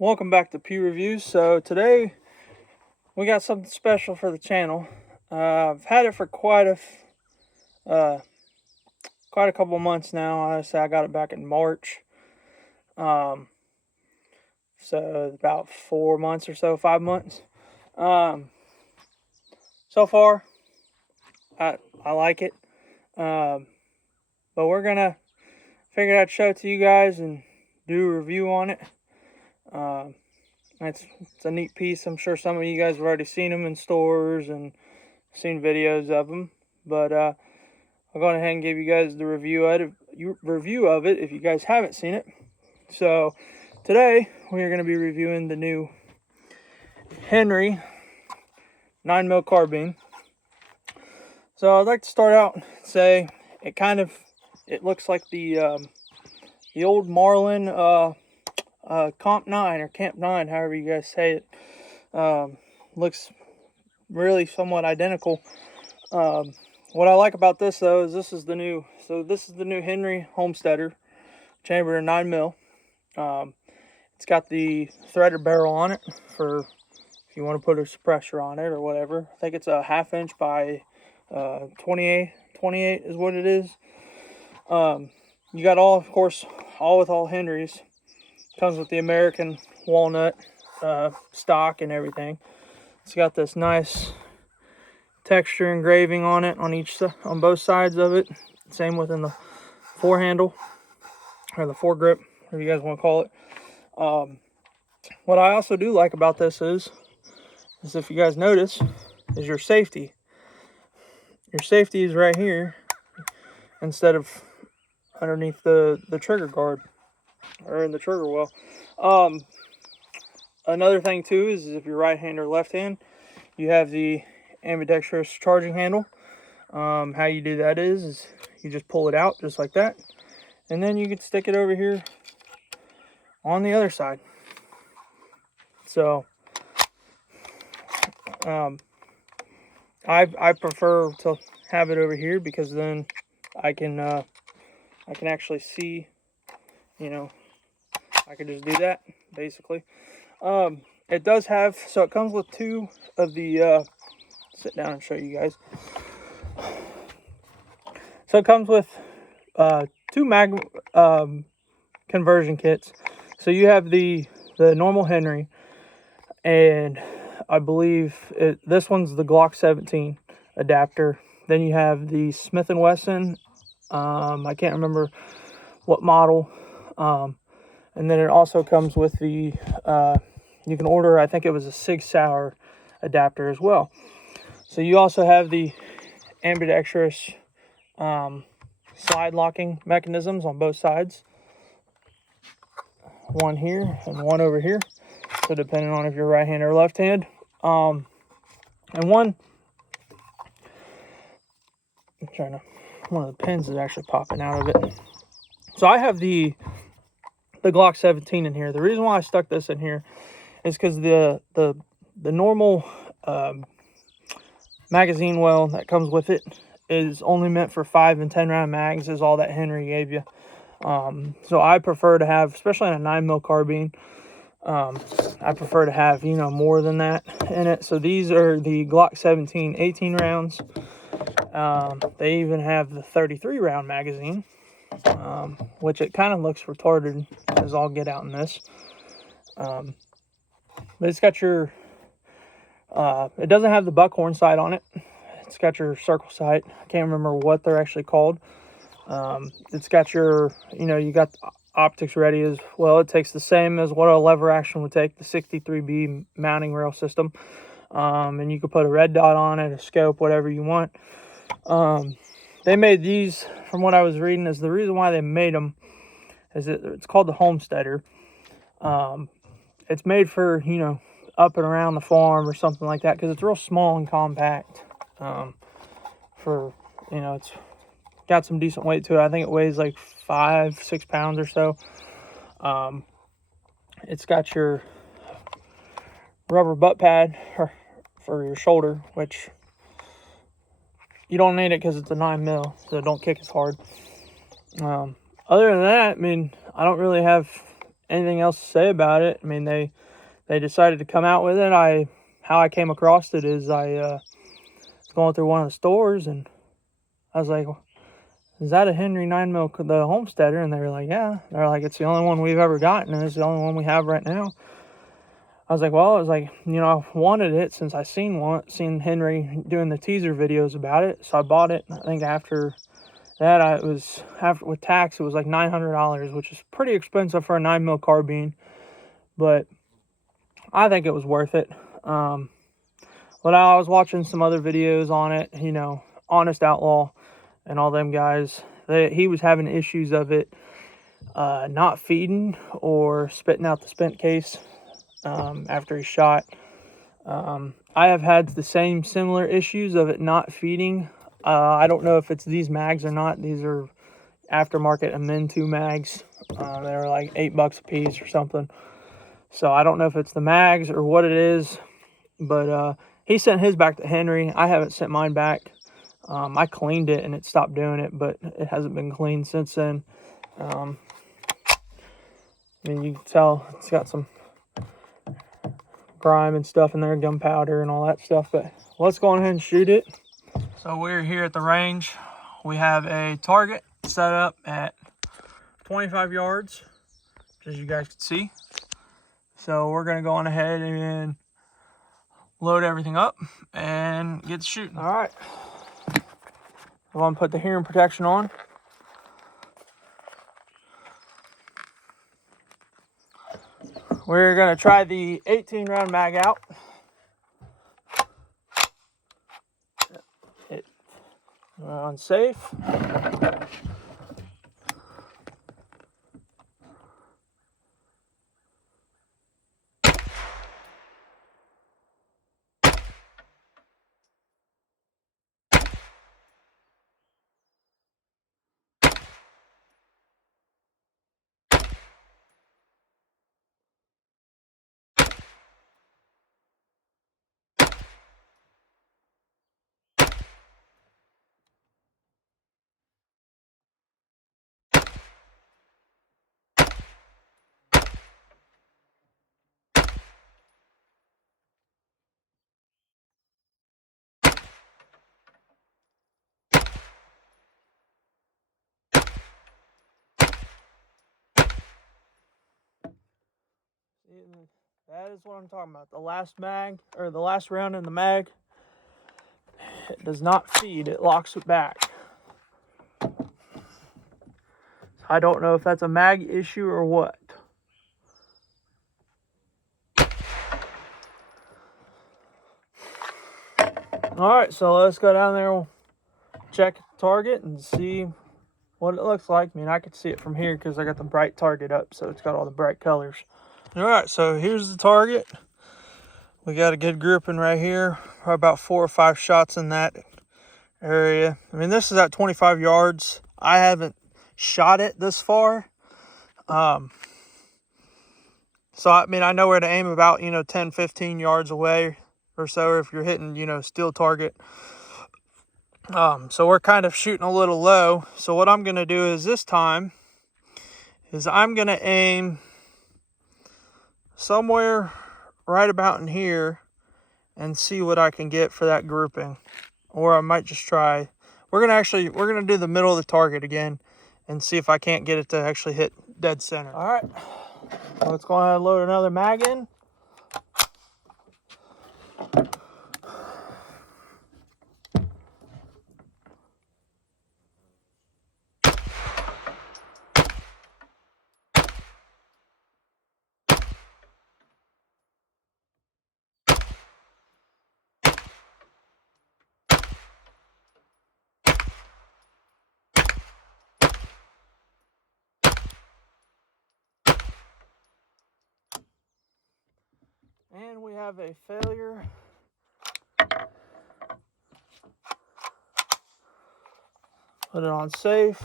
Welcome back to Pew Reviews. So today we got something special for the channel. I've had it for quite a couple months now. Honestly, I got it back in March. So about 4 months or so, 5 months. So far, I like it. But we're gonna figure out, show it to you guys, and do a review on it. It's a neat piece. I'm sure some of you guys have already seen them in stores and seen videos of them, but I'll go ahead and give you guys the review of it if you guys haven't seen it. So today we are going to be reviewing the new Henry 9mm carbine. So I'd like to start out and say it looks like the old Marlin Comp 9 or Camp 9, however you guys say it. Looks really somewhat identical. What I like about this though is this is the new Henry homesteader, chambered in 9mm. It's got the threaded barrel on it for if you want to put a suppressor on it or whatever. I think it's a 1/2 inch by 28 is what it is. You got all with all Henrys. Comes with the American walnut stock and everything. It's got this nice texture engraving on it on both sides of it. Same within the fore handle or the foregrip, whatever you guys want to call it. What I also do like about this is if you guys notice, is your safety. Your safety is right here instead of underneath the trigger guard or in the trigger well. Another thing too is if you're right hand or left hand, you have the ambidextrous charging handle. How you do that is you just pull it out just like that, and then you can stick it over here on the other side. So I prefer to have it over here because then I can actually see, I can just do that basically. It does have, so it comes with two of the sit down and show you guys. So it comes with two mag conversion kits. So you have the normal Henry, and I believe this one's the Glock 17 adapter. Then you have the Smith & Wesson. I can't remember what model. And then it also comes with the you can order, I think it was a Sig Sauer adapter as well. So you also have the ambidextrous slide locking mechanisms on both sides. One here and one over here. So depending on if you're right hand or left hand. And one of the pins is actually popping out of it. So I have the Glock 17 in here. The reason why I stuck this in here is because the normal magazine well that comes with it is only meant for 5 and 10 round mags, is all that Henry gave you. So I prefer to have, especially in a 9mm carbine, I prefer to have, more than that in it. So these are the Glock 17 18 rounds. They even have the 33 round magazine, which it kind of looks retarded as all get out in this. But it's got your, it doesn't have the buckhorn sight on it. It's got your circle sight. I can't remember what they're actually called. It's got your, you got the optics ready as well. It takes the same as what a lever action would take, the 63B mounting rail system. And you can put a red dot on it, a scope, whatever you want. They made these, from what I was reading, is the reason why they made them is it's called the homesteader. It's made for, up and around the farm or something like that, because it's real small and compact. It's got some decent weight to it. I think it weighs like 5-6 pounds or so. It's got your rubber butt pad for your shoulder, which you don't need it because it's a 9mm, so don't kick as hard. Other than that, I don't really have anything else to say about it. I mean, they decided to come out with it. How I came across it is I was going through one of the stores, and I was like, is that a Henry 9mm, the homesteader? And they were like, yeah. They're like, it's the only one we've ever gotten, and it's the only one we have right now. I was like, well, I was like, I've wanted it since I seen Henry doing the teaser videos about it. So I bought it. I think after that, with tax, it was like $900, which is pretty expensive for a 9mm carbine, but I think it was worth it. But I was watching some other videos on it, Honest Outlaw and all them guys. He was having issues of it not feeding or spitting out the spent case after he shot. I have had the similar issues of it not feeding. I don't know if it's these mags or not. These are aftermarket Amen 2 mags. They're like $8 a piece or something. So I don't know if it's the mags or what it is. But he sent his back to Henry. I haven't sent mine back. I cleaned it and it stopped doing it, but it hasn't been cleaned since then. I mean, you can tell it's got some grime and stuff in there, gunpowder and all that stuff. But let's go ahead and shoot it. So we're here at the range. We have a target set up at 25 yards, as you guys can see. So we're going to go on ahead and load everything up and get shooting. All right. I'm going to put the hearing protection on. We're going to try the 18 round mag out. Unsafe. That is what I'm talking about. The last mag, or the last round in the mag, it does not feed, it locks it back. I don't know if that's a mag issue or what. Alright, so let's go down there, check the target and see what it looks like. I mean, I could see it from here because I got the bright target up, so it's got all the bright colors. Alright, so here's the target. We got a good grouping right here. Probably about 4 or 5 shots in that area. I mean, this is at 25 yards. I haven't shot it this far. So, I mean, I know where to aim about, 10, 15 yards away or so if you're hitting, steel target. So we're kind of shooting a little low. So what I'm going to do is this time is I'm going to aim somewhere right about in here and see what I can get for that grouping. Or I might just try. We're going to do the middle of the target again and see if I can't get it to actually hit dead center. All right. So let's go ahead and load another mag in. And we have a failure. Put it on safe.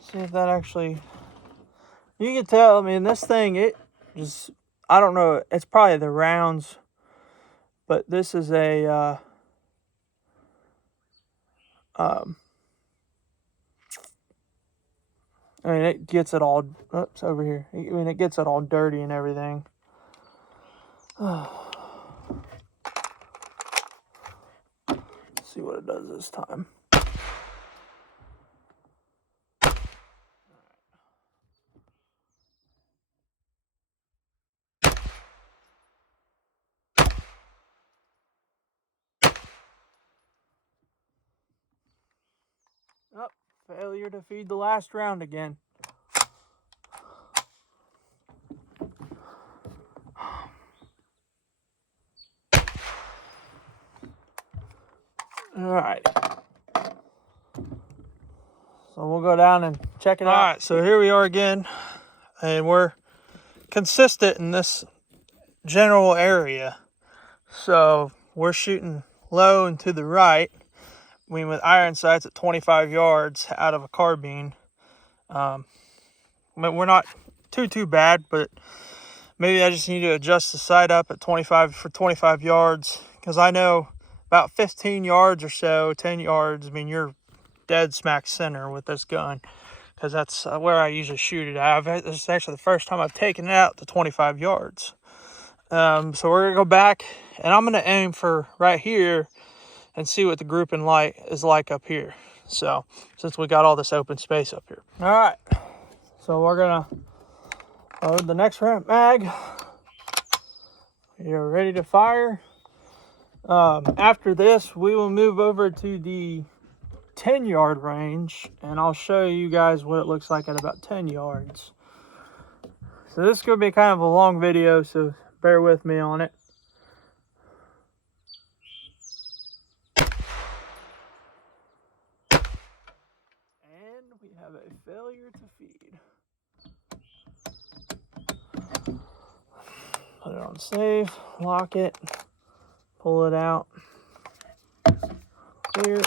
See if that actually... You can tell, I mean, this thing, it just... I don't know, it's probably the rounds. But this is a... I mean, it gets it all, oops, over here. I mean, it gets it all dirty and everything. Let's see what it does this time. Oh, failure to feed the last round again. All right. So we'll go down and check it out. All right, so here we are again, and we're consistent in this general area. So we're shooting low and to the right. I mean, with iron sights at 25 yards out of a carbine. I mean, we're not too bad, but maybe I just need to adjust the sight up at 25 yards, because I know about 15 yards or so, 10 yards, I mean, you're dead smack center with this gun, because that's where I usually shoot it at. This is actually the first time I've taken it out to 25 yards. So we're going to go back, and I'm going to aim for right here and see what the grouping light is like up here. So, since we got all this open space up here. All right, so we're going to load the next round mag. You're ready to fire. After this, we will move over to the 10-yard range, and I'll show you guys what it looks like at about 10 yards. So this is going to be kind of a long video, so bear with me on it. And we have a failure to feed. Put it on save, lock it, pull it out, clear.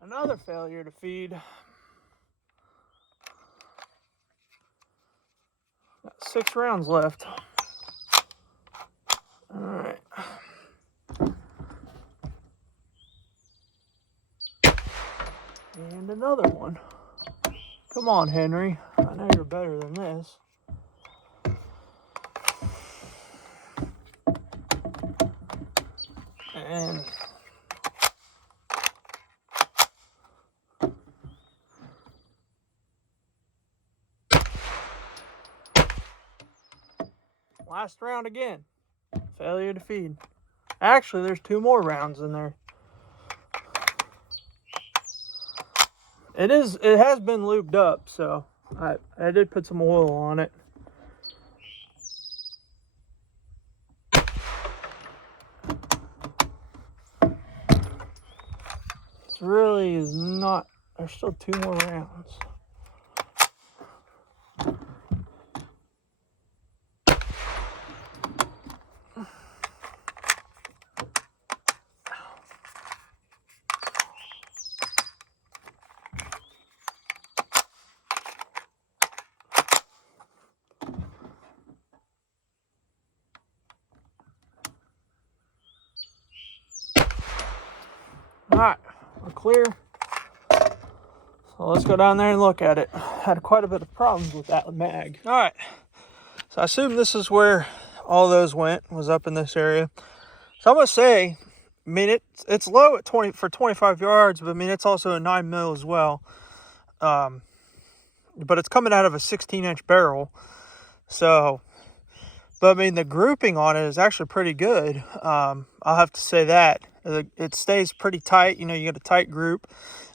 Another failure to feed. Got 6 rounds left. All right. And another one. Come on, Henry. I know you're better than this. And last round again. Failure to feed. Actually, there's 2 more rounds in there. It has been lubed up, so I did put some oil on it. This really is not, there's still 2 more rounds. All right, we're clear. So let's go down there and look at it. Had quite a bit of problems with that mag. All right, so I assume this is where all those went, was up in this area. So I'm gonna say, I mean, it's low at 25 yards, but I mean, it's also a 9mm as well. But it's coming out of a 16-inch barrel. So, but I mean, the grouping on it is actually pretty good. I'll have to say that. It stays pretty tight. You know, you get a tight group,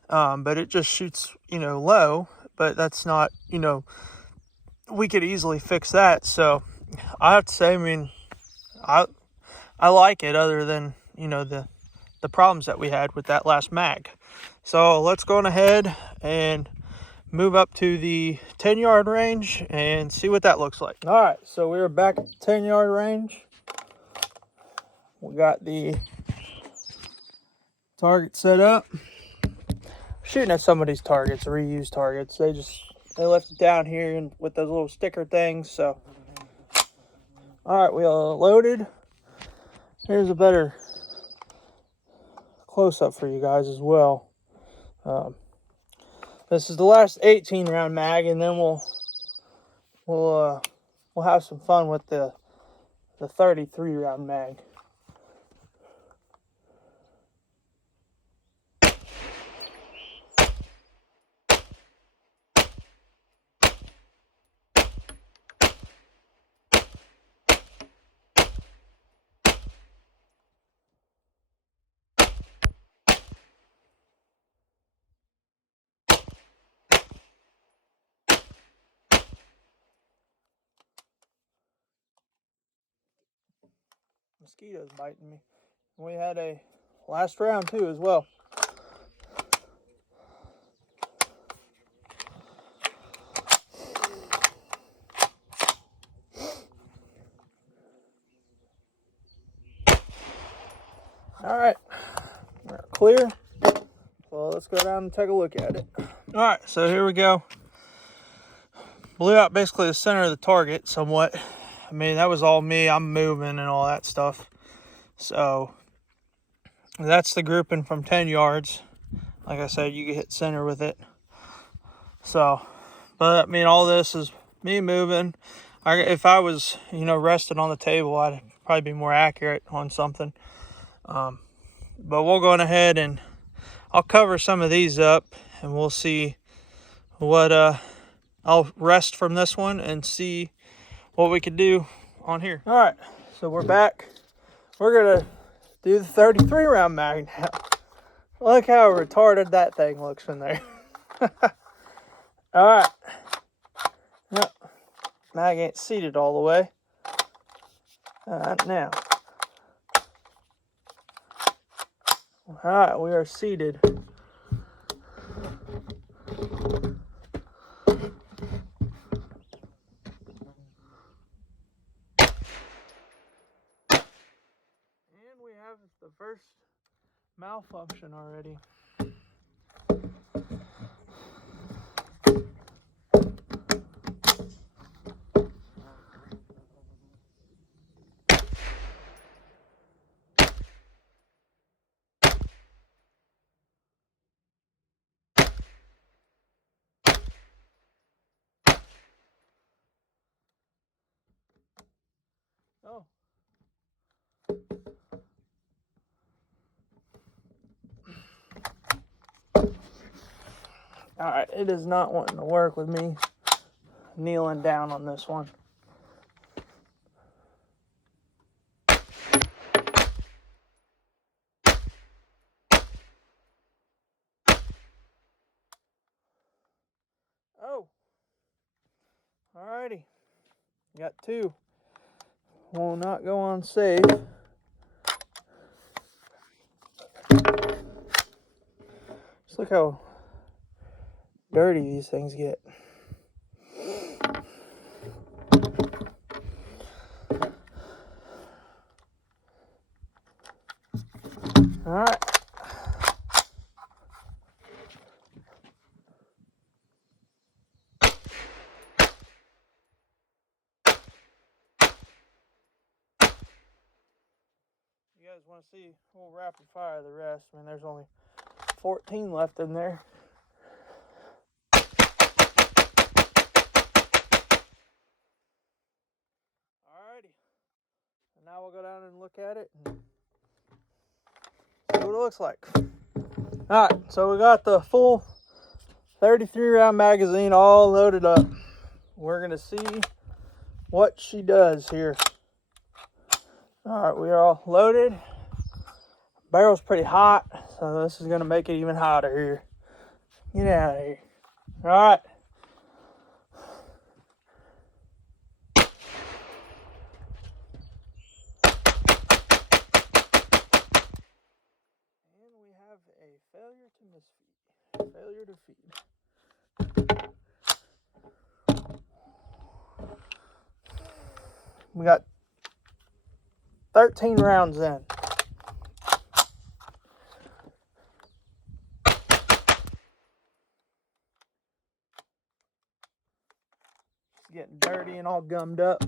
but it just shoots, you know, low. But that's not, you know, we could easily fix that. So I have to say, I mean, I like it, other than, you know, the problems that we had with that last mag. So let's go on ahead and move up to the 10-yard range and see what that looks like. All right, so we're back at the 10-yard range. We got the target set up. Shooting at some of these targets, reused targets. They left it down here and with those little sticker things. So, all right, we all loaded. Here's a better close-up for you guys as well. This is the last 18 round mag, and then we'll have some fun with the 33 round mag. Mosquitoes biting me. We had a last round too as well. All right, we're clear. So let's go down and take a look at it. All right, so here we go. Blew out basically the center of the target somewhat. I mean, that was all me. I'm moving and all that stuff. So that's the grouping from 10 yards. Like I said, you can hit center with it. So, but I mean, all this is me moving. If I was, resting on the table, I'd probably be more accurate on something. But we'll go on ahead and I'll cover some of these up and we'll see what, I'll rest from this one and see what we could do on here. All right, so we're back. We're gonna do the 33 round mag now. Look how retarded that thing looks in there. All right. Yep. Mag ain't seated all the way. Now. All right, we are seated. And we have the first malfunction already. Oh. Alright, it is not wanting to work with me kneeling down on this one. Oh. Alrighty. Got two. Will not go on safe. Just look how dirty these things get. All right. You guys want to see, we'll rapid fire the rest. I mean, there's only 14 left in there. Alrighty. And now we'll go down and look at it and see what it looks like. Alright, so we got the full 33 round magazine all loaded up. We're going to see what she does here. Alright, we are all loaded. Barrel's pretty hot, so this is going to make it even hotter here. Get out of here. Alright. And we have a failure to misfeed. Failure to feed. We got 13 rounds in. getting dirty and all gummed up.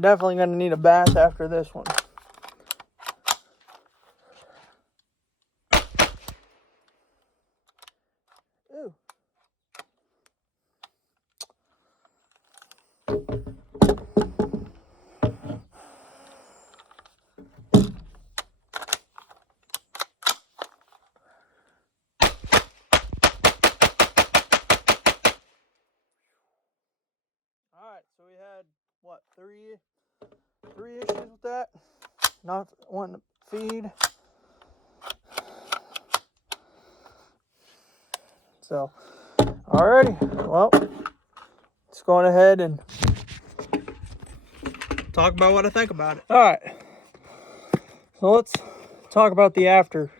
Definitely going to need a bath after this one. Ooh. Alright, so we had, what, three issues with that? Not wanting to feed. So, alrighty, well, let's go on ahead and talk about what I think about it. Alright, so let's talk about the after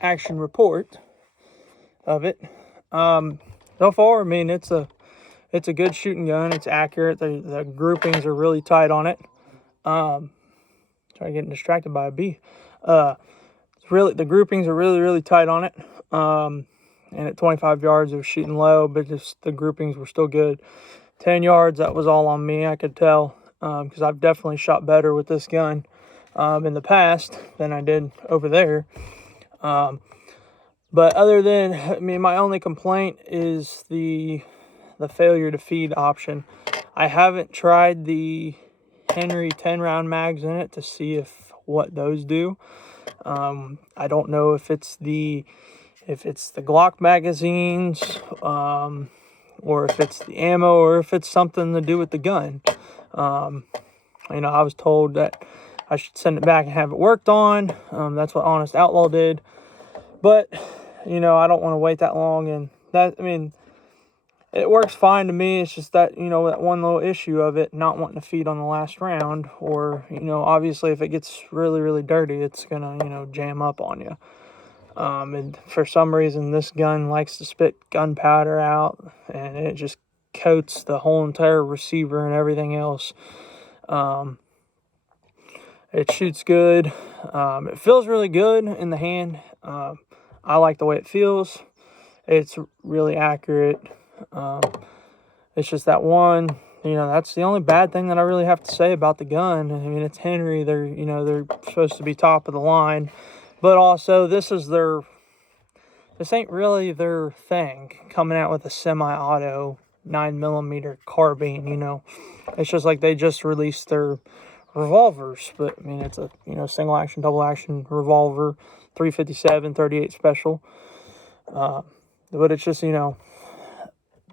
action report of it. So far, I mean, it's a good shooting gun. It's accurate. The groupings are really tight on it. Trying to get distracted by a bee. The groupings are really tight on it. And at 25 yards, it was shooting low, but just the groupings were still good. 10 yards, that was all on me. I could tell, because I've definitely shot better with this gun in the past than I did over there. But other than, I mean, my only complaint is the failure to feed option. I haven't tried the Henry 10-round mags in it to see what those do. I don't know if it's the Glock magazines, or if it's the ammo, or if it's something to do with the gun. You know, I was told that I should send it back and have it worked on. That's what Honest Outlaw did. But, you know, I don't want to wait that long. And that, I mean, it works fine to me. It's just that, you know, that one little issue of it not wanting to feed on the last round. Or, you know, obviously if it gets really dirty, it's going to, you know, jam up on you. And for some reason, this gun likes to spit gunpowder out, and it just coats the whole entire receiver and everything else. It shoots good. It feels really good in the hand. I like the way it feels. It's really accurate. It's just that one, you know, that's the only bad thing that I really have to say about the gun. I mean, it's Henry. They're supposed to be top of the line. But also, this ain't really their thing, coming out with a semi-auto 9mm carbine, you know. It's just like they just released their revolvers. But, I mean, it's a, you know, single action, double action revolver, 357, 38 special. But it's just, you know,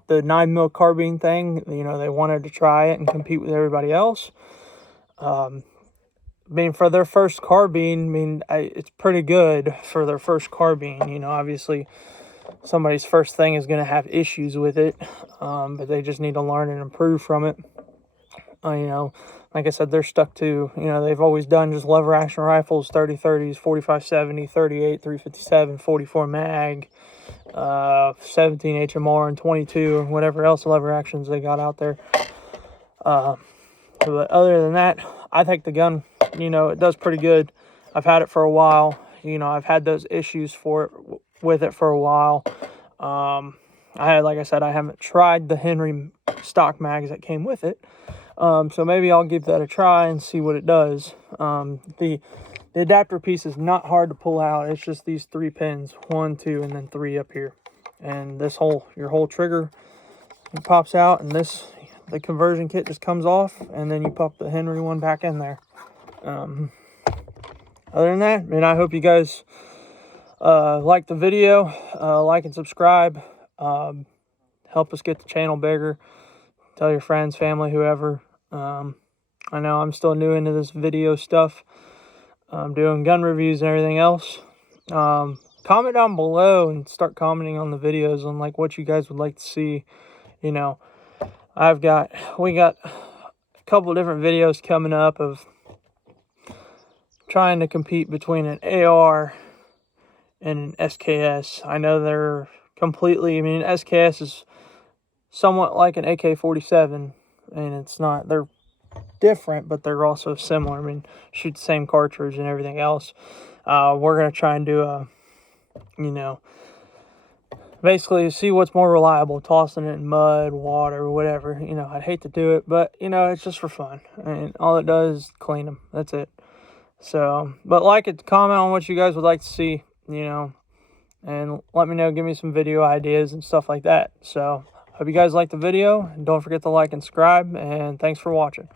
the 9mm carbine thing, you know, they wanted to try it and compete with everybody else. I mean, for their first carbine, I mean, it's pretty good for their first carbine. You know, obviously, somebody's first thing is going to have issues with it, but they just need to learn and improve from it. You know, like I said, they're stuck to, you know, they've always done just lever action rifles, 30-30s, 45-70, 38, 357, 44 mag, 17 HMR, and 22, and whatever else lever actions they got out there. But other than that, I think the gun, you know, it does pretty good. I've had it for a while. You know, I've had those issues with it for a while. Like I said, I haven't tried the Henry stock mags that came with it. So maybe I'll give that a try and see what it does. The adapter piece is not hard to pull out. It's just these 3 pins, 1, 2, and then 3 up here. And your whole trigger pops out, and the conversion kit just comes off, and then you pop the Henry one back in there. Other than that, I mean, I hope you guys like the video, like and subscribe, help us get the channel bigger, tell your friends, family, whoever. I know I'm still new into this video stuff. I'm doing gun reviews and everything else. Comment down below and start commenting on the videos on like what you guys would like to see. You know, we got a couple different videos coming up of trying to compete between an AR and an SKS. I know they're completely, I mean, SKS is somewhat like an AK-47, and it's not, they're different, but they're also similar. I mean, shoot the same cartridge and everything else. We're going to try and do a, you know, basically see what's more reliable, tossing it in mud, water, whatever. You know, I'd hate to do it, but, you know, it's just for fun. And all it does is clean them. That's it. So, but like it, comment on what you guys would like to see, you know, and let me know, give me some video ideas and stuff like that. So, hope you guys liked the video, and don't forget to like and subscribe, and thanks for watching.